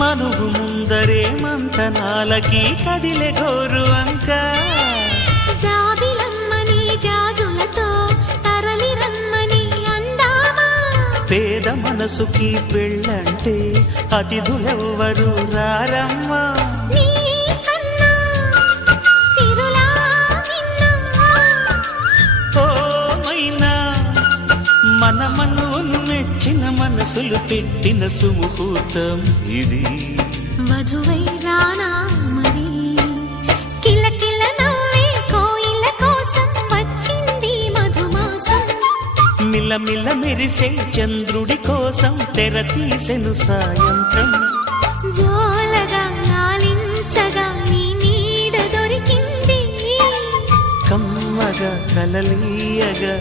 మనువు ముందరే మంతనాలకి కదిలే గోరు అంక జాబిలమ్మని జాజులతో తరలి రమ్మని అందామా పేద మనసుకి పెళ్ళంటే అతిథులెవ్వరు రారమ్మ మనోను మెచ్చిన మనసులు పెట్టిన సుముహూర్తం ఇది మధువై రానా కిలకిల కోయిల కోసం వచ్చింది మిలమిల మెరిసే చంద్రుడి కోసం తెర తీసెను సాయంత్రం జోలగా దొరికింది కమ్మగా కలలీయగా